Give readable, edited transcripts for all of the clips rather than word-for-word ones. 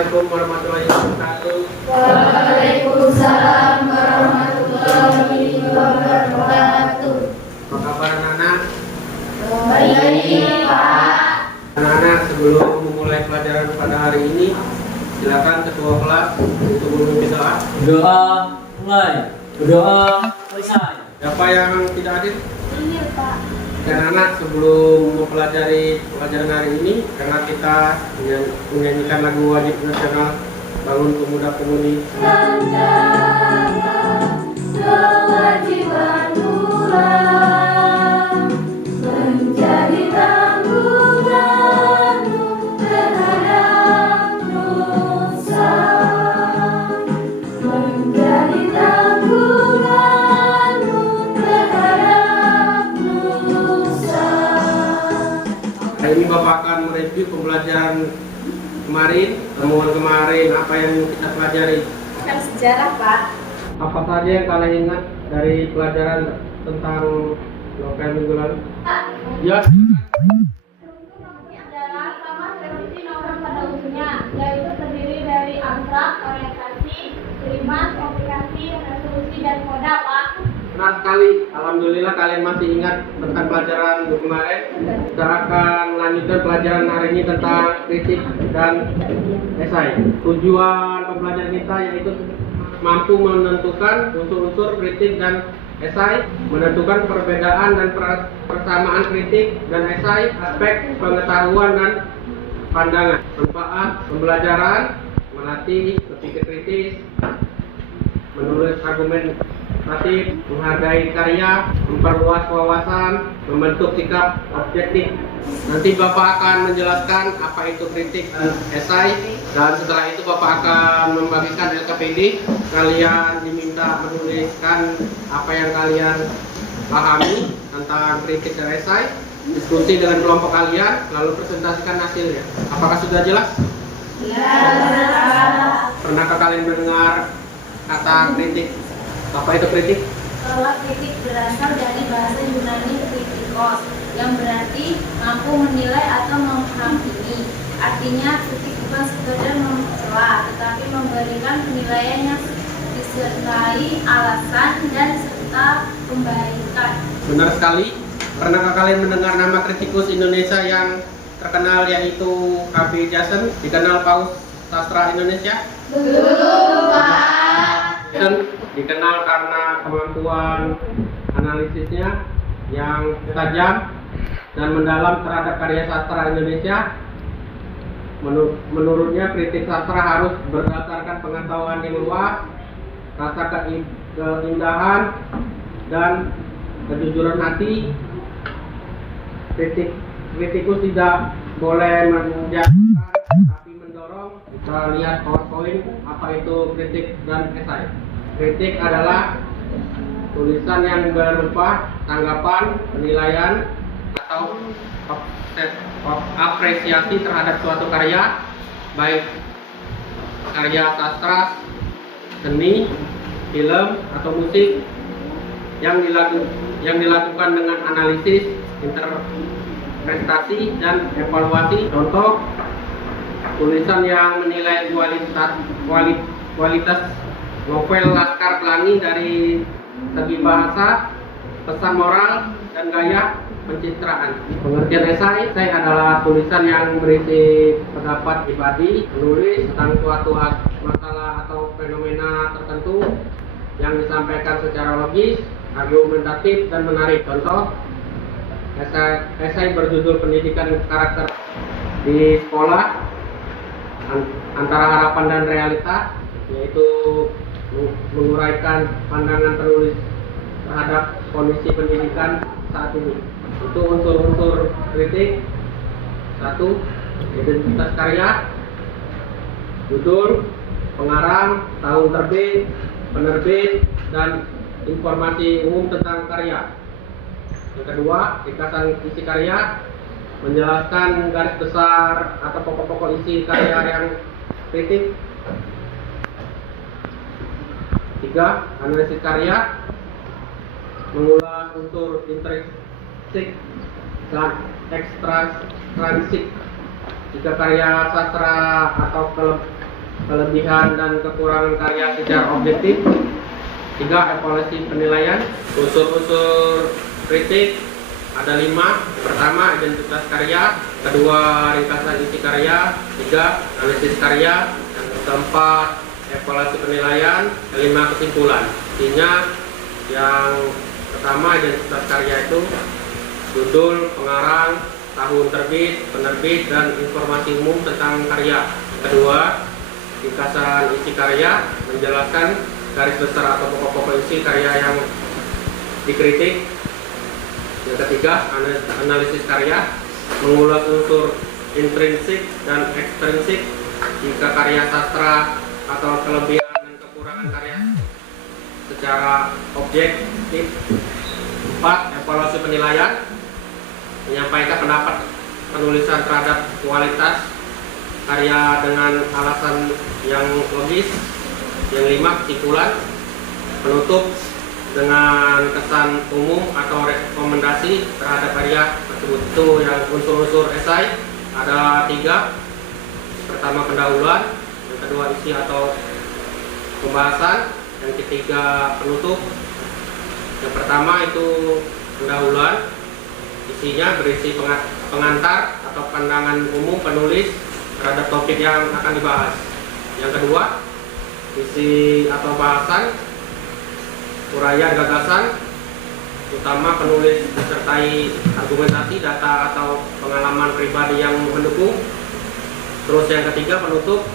Assalamualaikum warahmatullahi wabarakatuh. Waalaikumsalam warahmatullahi wabarakatuh. Apa kabar anak-anak? Baik, Pak. Anak-anak, sebelum memulai pelajaran pada hari ini, silakan ketua kelas untuk memimpin doa. Berdoa mulai. Berdoa selesai. Siapa yang tidak hadir? Ini, Pak. Dan anak, sebelum mempelajari pelajaran hari ini, karena kita menyanyikan lagu wajib nasional Bangun Pemuda Pemudi. Kewajiban pulang menjadi tanggunganmu terhadap nusa, menjadi tanggunganmu terhadap nusa. Hari ini Bapak akan mereview pembelajaran kemarin, temuan kemarin, apa yang kita pelajari. Bukan sejarah, Pak. Apa saja yang kalian ingat dari pelajaran tentang novel minggu lalu? Ya. Adalah sama seperti novel pada umumnya, yaitu terdiri dari abstrak, orientasi, terima, komplikasi, resolusi, dan koda, Pak. Benar sekali. Alhamdulillah kalian masih ingat tentang pelajaran minggu kemarin. Kita akan melanjutkan pelajaran hari ini tentang kritik dan esai. Tujuan pembelajaran kita yaitu mampu menentukan unsur-unsur kritik dan esai, menentukan perbedaan dan persamaan kritik dan esai, aspek pengetahuan dan pandangan, manfaat pembelajaran, melatih berpikir kritis, menulis argumentatif, menghargai karya, memperluas wawasan, membentuk sikap objektif. Nanti Bapak akan menjelaskan apa itu kritik dan esai, dan setelah itu Bapak akan membagikan LKPD. Kalian diminta menuliskan apa yang kalian pahami tentang kritik dan esai, diskusi dengan kelompok kalian, lalu presentasikan hasilnya. Apakah sudah jelas? Ya. Pernahkah kalian mendengar kata kritik? Apa itu kritik? Bahwa kritik berasal dari bahasa Yunani kritikos, yang berarti mampu menilai atau menghakimi. Artinya kritik bukan sekedar mencela, tetapi memberikan penilaian yang disertai alasan dan serta pembaikan. Benar sekali. Pernahkah kalian mendengar nama kritikus Indonesia yang terkenal yaitu K.P. Jason, dikenal Paus Sastra Indonesia? Belum, Pak. Dan dikenal karena kemampuan analisisnya yang tajam dan mendalam terhadap karya sastra Indonesia. Menurutnya kritik sastra harus berdasarkan pengetahuan yang luas, rasa keindahan dan kejujuran hati. Kritikus tidak boleh menjatuhkan tapi mendorong. Kita lihat PowerPoint apa itu kritik dan esai. Kritik adalah tulisan yang berupa tanggapan, penilaian atau apresiasi terhadap suatu karya, baik karya sastra, seni, film atau musik yang dilakukan dengan analisis, interpretasi dan evaluasi. Contoh, tulisan yang menilai kualitas novel Laskar Pelangi dari segi bahasa, pesan moral, dan gaya pencitraan. Pengertian esai adalah tulisan yang berisi pendapat pribadi penulis tentang suatu masalah atau fenomena tertentu yang disampaikan secara logis, argumentatif, dan menarik. Contoh, esai berjudul Pendidikan Karakter di Sekolah Antara Harapan dan Realita, yaitu menguraikan pandangan penulis terhadap kondisi pendidikan saat ini. Itu unsur-unsur kritik. 1. Identitas karya, judul, pengarang, tahun terbit, penerbit, dan informasi umum tentang karya. Yang kedua, ringkasan isi karya, menjelaskan garis besar atau pokok-pokok isi karya yang kritik. 3. Analisis karya, mengulas unsur intrinsik dan ekstransik. Jika karya sastra atau kelebihan dan kekurangan karya secara objektif. 3. Evaluasi penilaian. Unsur-unsur kritik ada 5. Pertama, identitas karya. Kedua, ringkasan isi karya. 3. Analisis karya. Yang keempat, evaluasi penilaian. Kelima, kesimpulan. Intinya yang pertama, identitas karya itu judul, pengarang, tahun terbit, penerbit, dan informasi umum tentang karya. Kedua, ringkasan isi karya, menjelaskan garis besar atau pokok-pokok isi karya yang dikritik. Yang ketiga, analisis karya, mengulas unsur intrinsik dan ekstrinsik jika karya sastra atau kelebihan dan kekurangan karya secara objektif. 4. Evaluasi penilaian, menyampaikan pendapat penulisan terhadap kualitas karya dengan alasan yang logis. Yang 5. Kesimpulan, penutup dengan kesan umum atau rekomendasi terhadap karya tersebut. Itu yang unsur-unsur esai ada 3. Pertama, pendahuluan. Yang kedua, isi atau pembahasan. Yang ketiga, penutup. Yang pertama itu pendahuluan, isinya berisi pengantar atau pandangan umum penulis terhadap topik yang akan dibahas. Yang kedua, isi atau bahasan, uraian gagasan utama penulis disertai argumentasi, data atau pengalaman pribadi yang mendukung. Terus yang ketiga, penutup,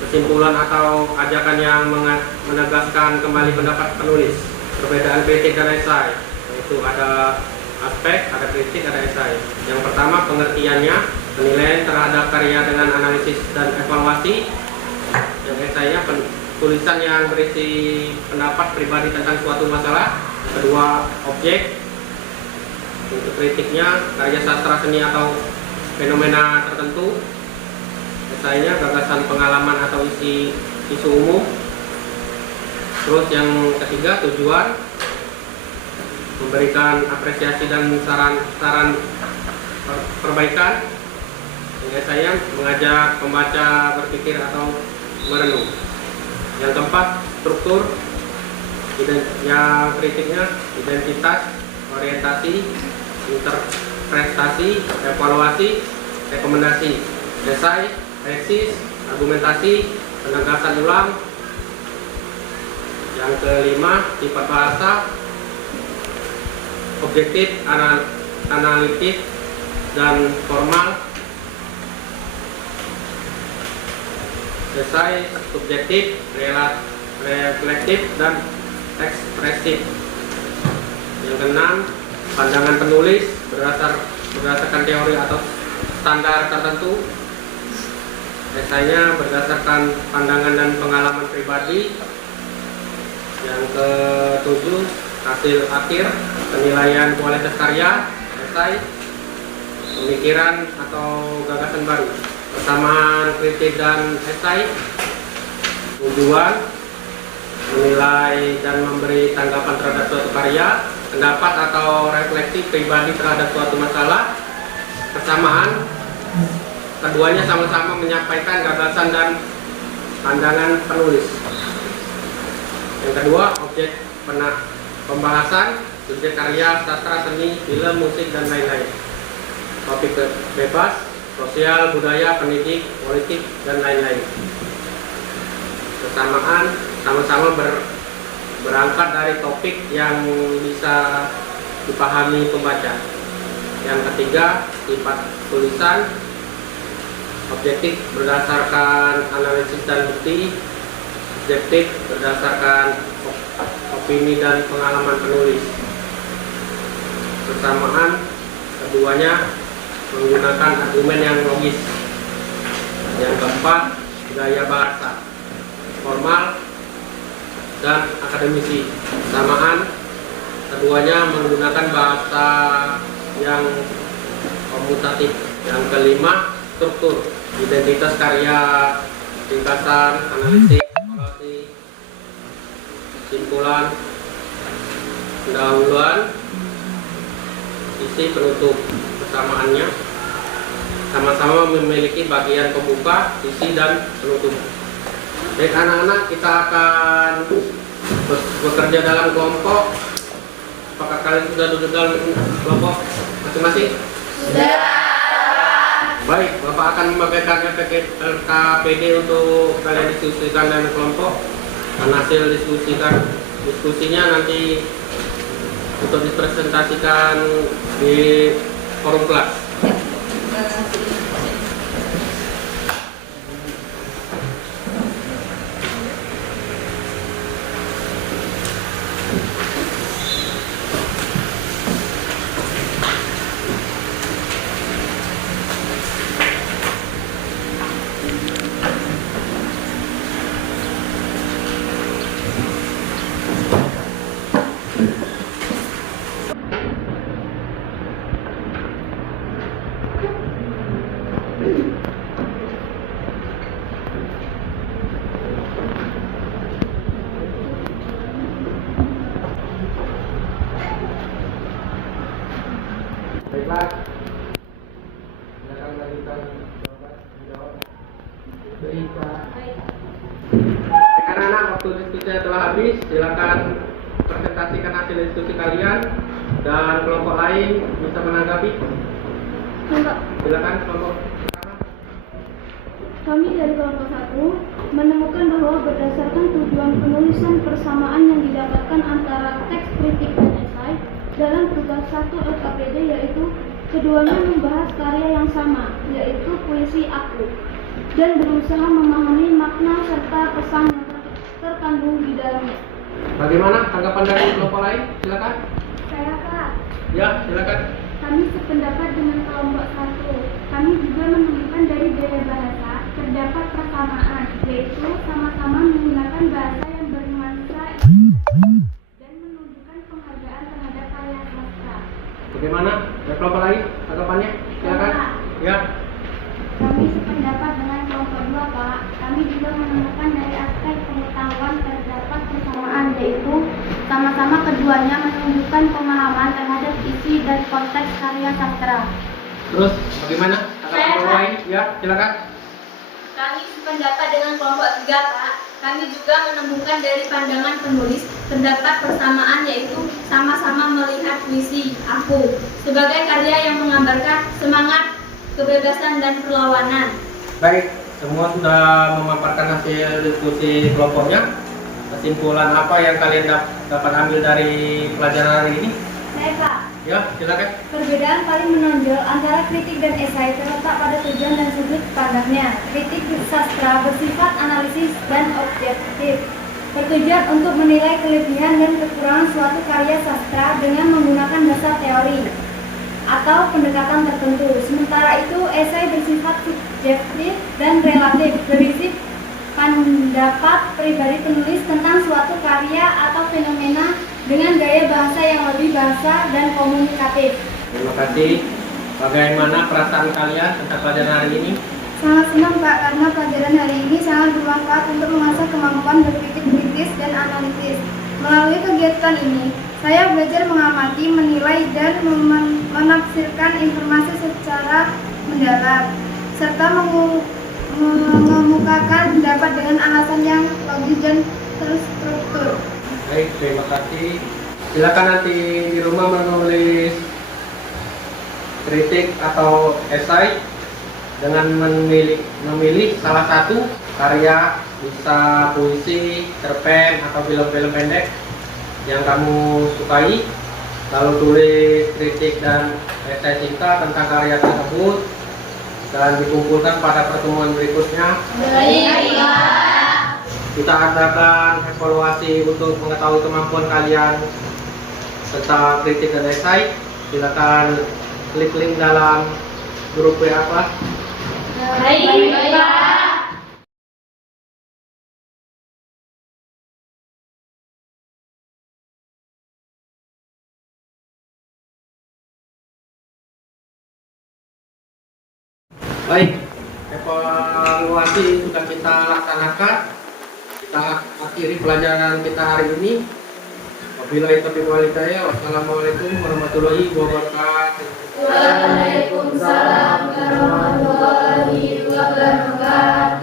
kesimpulan atau ajakan yang menegaskan kembali pendapat penulis. Perbedaan kritik dan esai, yaitu ada aspek, ada kritik, ada esai. Yang pertama, pengertiannya, penilaian terhadap karya dengan analisis dan evaluasi. Yang esainya, tulisan yang berisi pendapat pribadi tentang suatu masalah. Kedua, objek. Untuk kritiknya, karya sastra seni atau fenomena tertentu. Esainya, gagasan, pengalaman atau isu umum. Terus yang ketiga, tujuan, memberikan apresiasi dan saran perbaikan. Yang saya mengajak pembaca berpikir atau merenung. Yang keempat, struktur. Yang kritiknya, identitas, orientasi, interpretasi, evaluasi, rekomendasi, esai, tesis, argumentasi, penegasan ulang. Yang kelima, sifat bahasa, objektif, analitis, dan formal. Esai, subjektif, reflektif, dan ekspresif. Yang keenam, pandangan penulis berdasarkan teori atau standar tertentu. Esainya berdasarkan pandangan dan pengalaman pribadi. Yang ketujuh, hasil akhir, penilaian kualitas karya, esai, pemikiran atau gagasan baru, persamaan kritik dan esai, tujuan, menilai dan memberi tanggapan terhadap suatu karya, pendapat atau refleksi pribadi terhadap suatu masalah, persamaan, keduanya sama-sama menyampaikan gagasan dan pandangan penulis. Yang kedua, objek pembahasan, subjek karya, sastra, seni, film, musik, dan lain-lain. Topik bebas, sosial, budaya, pendidik, politik, dan lain-lain. Bersamaan, sama-sama berangkat dari topik yang bisa dipahami pembaca. Yang ketiga, sifat tulisan, objektif berdasarkan analisis dan bukti, subjektif berdasarkan opini dan pengalaman penulis. Bersamaan, keduanya menggunakan argumen yang logis. Yang keempat, gaya bahasa, formal dan akademisi. Bersamaan, keduanya menggunakan bahasa yang komutatif. Yang kelima, struktur, identitas karya, ringkasan, analisis, evaluasi, kesimpulan, pendahuluan, isi, penutup. Persamaannya sama-sama memiliki bagian pembuka, isi, dan penutup. Baik anak-anak, kita akan bekerja dalam kelompok. Apakah kalian sudah duduk dalam kelompok masing-masing? Sudah. Baik, Bapak akan membagikan KPD untuk kalian diskusikan dalam kelompok. Dan hasil diskusinya nanti untuk dipresentasikan di forum kelas. Baiklah, silakan lanjutkan menjawab. Baiklah. Anak-anak, waktu diskusinya telah habis. Silakan presentasikan hasil diskusi kalian dan kelompok lain bisa menanggapi. Silakan kelompok pertama. Kami dari kelompok 1 menemukan bahwa berdasarkan tujuan penulisan persamaan yang didapatkan antara teks kritik dan esai dalam tugas 1 LKPD, yaitu keduanya membahas karya yang sama, yaitu puisi Aku, dan berusaha memahami makna serta pesan yang terkandung di dalamnya. Bagaimana tanggapan dari kelompok lain? Silakan. Saya Kak, Ya, silakan. kami sependapat dengan kelompok 1. Kami juga menemukan dari gaya bahasa terdapat persamaan, yaitu sama-sama menggunakan bahasa yang bernuansa dan menunjukkan penghargaan terhadap karya sastra. Bagaimana dari kelompok lain tanggapannya? Silakan. Ya. Kami sependapat dengan kelompok 2, Pak. Kami juga menemukan dari aspek pengetahuan terdapat persamaan, yaitu sama-sama keduanya menunjukkan pemahaman terhadap isi dan konteks karya sastra. Terus bagaimana tanggapan kelompok lain? Ya, silakan. Kami sependapat dengan kelompok 3, Pak. Kami juga menemukan dari pandangan penulis terdapat persamaan, yaitu sama-sama melihat puisi Aku sebagai karya yang menggambarkan semangat kebebasan dan perlawanan. Baik, semua sudah memaparkan hasil diskusi kelompoknya. Kesimpulan apa yang kalian dapat ambil dari pelajaran hari ini? Saya, Pak. Ya, silakan. Perbedaan paling menonjol antara kritik dan esai terletak pada tujuan dan sudut pandangnya. Kritik sastra bersifat analisis dan objektif, bertujuan untuk menilai kelebihan dan kekurangan suatu karya sastra dengan menggunakan dasar teori atau pendekatan tertentu. Sementara itu, esai bersifat subjektif dan relatif, berisi pendapat pribadi penulis tentang suatu karya atau fenomena dengan gaya bahasa yang lebih bahasa dan komunikatif. Terima kasih. Bagaimana perasaan kalian tentang pelajaran hari ini? Sangat senang, Pak, karena pelajaran hari ini sangat bermanfaat untuk mengasah kemampuan berpikir kritis dan analitis. Melalui kegiatan ini, saya belajar mengamati, menilai, dan menafsirkan informasi secara mendalam, serta mengemukakan pendapat dengan alasan yang logis dan terstruktur. Baik, terima kasih. Silakan nanti di rumah menulis kritik atau esai dengan memilih salah satu karya, bisa puisi, cerpen, atau film-film pendek yang kamu sukai, lalu tulis kritik dan esai singkat tentang karya tersebut dan dikumpulkan pada pertemuan berikutnya. Baiklah. Kita adakan evaluasi untuk mengetahui kemampuan kalian tentang kritik dan esai. Silakan klik link dalam grup WA kelas. Baiklah. Baik, evaluasi sudah kita laksanakan. Kita akhiri pelajaran kita hari ini. Wabillahi taufiq wal hidayah. Wassalamualaikum warahmatullahi wabarakatuh. Waalaikumsalam warahmatullahi wabarakatuh.